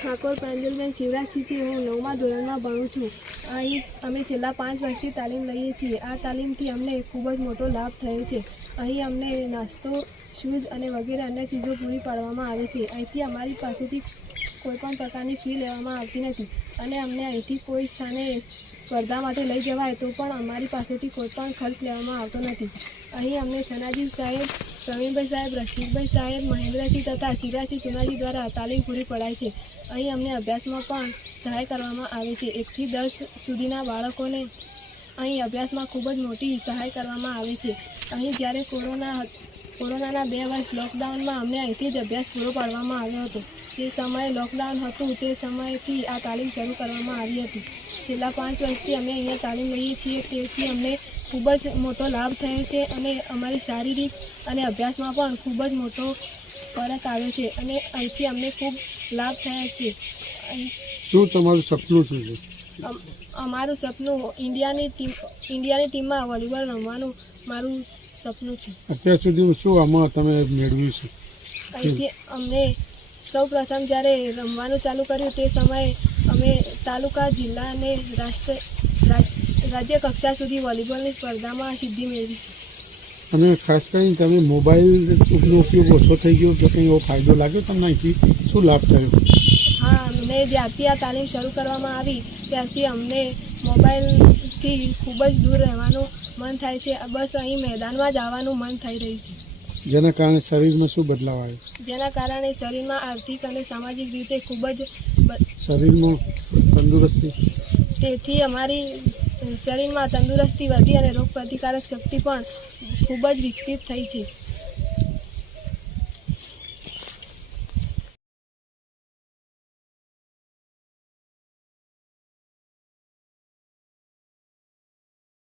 ઠાકોર પ્રાંજલબેન શિવરાજસિંહ છે। હું 9મા ધોરણમાં ભણું છું। અહીં અમે છેલ્લા 5 વર્ષથી તાલીમ લઈએ છીએ। આ તાલીમથી અમને ખૂબ જ મોટો લાભ થયો છે। અહીં અમને નાસ્તો, શૂઝ અને વગેરે અન્ય ચીજો પૂરી પાડવામાં આવે છે। અહીંથી અમારી પાસેથી કોઈપણ પ્રકારની ફી લેવામાં આવતી નથી અને અમને અહીંથી કોઈ સ્થાને સ્પર્ધા માટે લઈ જવાય તો પણ અમારી પાસેથી કોઈ પણ ખર્ચ લેવામાં આવતો નથી। અહીં અમને સનાજી સાહેબ, પ્રવીણભાઈ સાહેબ, રશીદભાઈ સાહેબ, મહેન્દ્રસિંહ તથા શિવરાજસિંહ ચુનાજી દ્વારા તાલીમ પૂરી પડાય છે। અહીં અમને અભ્યાસમાં પણ સહાય કરવામાં આવે છે। 1 થી 10 સુધીના બાળકોને અહીં અભ્યાસમાં ખૂબ જ મોટી સહાય કરવામાં આવે છે। અહીં જ્યારે કોરોનાના 2 વર્ષ લોકડાઉનમાં અમને અહીંથી જ અભ્યાસ પૂરો પાડવામાં આવ્યો હતો। જે સમયે લોકડાઉન હતું તે સમયથી આ તાલીમ શરૂ કરવામાં આવી હતી। છેલ્લા 5 વર્ષથી અમે અહીંયા તાલીમ લઈએ છીએ, તેથી અમને ખૂબ જ મોટો લાભ થયો છે અને અમારી શારીરિક અને અભ્યાસમાં પણ ખૂબ જ મોટો ફરક આવ્યો છે અને અહીંથી અમને ખૂબ લાભ થયા છે। શું તમારું સપનું શું છે? અમારું સપનું ઇન્ડિયાની ટીમમાં વોલીબોલ રમવાનું મારું સપનું છે। અત્યાર સુધી શું આમાં તમે મેળવ્યું છે? અહીંથી અમને સૌપ્રથમ જ્યારે રમવાનું ચાલુ કર્યું તે સમયે અમે તાલુકા, જિલ્લા અને રાજ્ય કક્ષા સુધી વોલીબોલની સ્પર્ધામાં સિદ્ધિ મેળવી છે। અને ખાસ કરીને તમે મોબાઈલનો ઉપયોગ ઓછો થઈ ગયો તો કંઈ એવો ફાયદો લાગ્યો તમને? અહીંથી શું લાભ થયો? હા, અમને જ્યારથી આ તાલીમ શરૂ કરવામાં આવી ત્યારથી અમને મોબાઈલથી ખૂબ જ દૂર રહેવાનું મન થાય છે। બસ અહીં મેદાનમાં જ આવવાનું મન થઈ રહ્યું છે। જેના કારણે શરીરમાં શું બદલાવ આવ્યો? જેના કારણે શરીરમાં આર્થિક અને સામાજિક રીતે ખૂબ જ શરીરમાં તંદુરસ્તી, તેથી અમારી શરીરમાં તંદુરસ્તી વધી અને રોગ પ્રતિકારક શક્તિ પણ ખૂબ જ વિકસિત થઈ છે।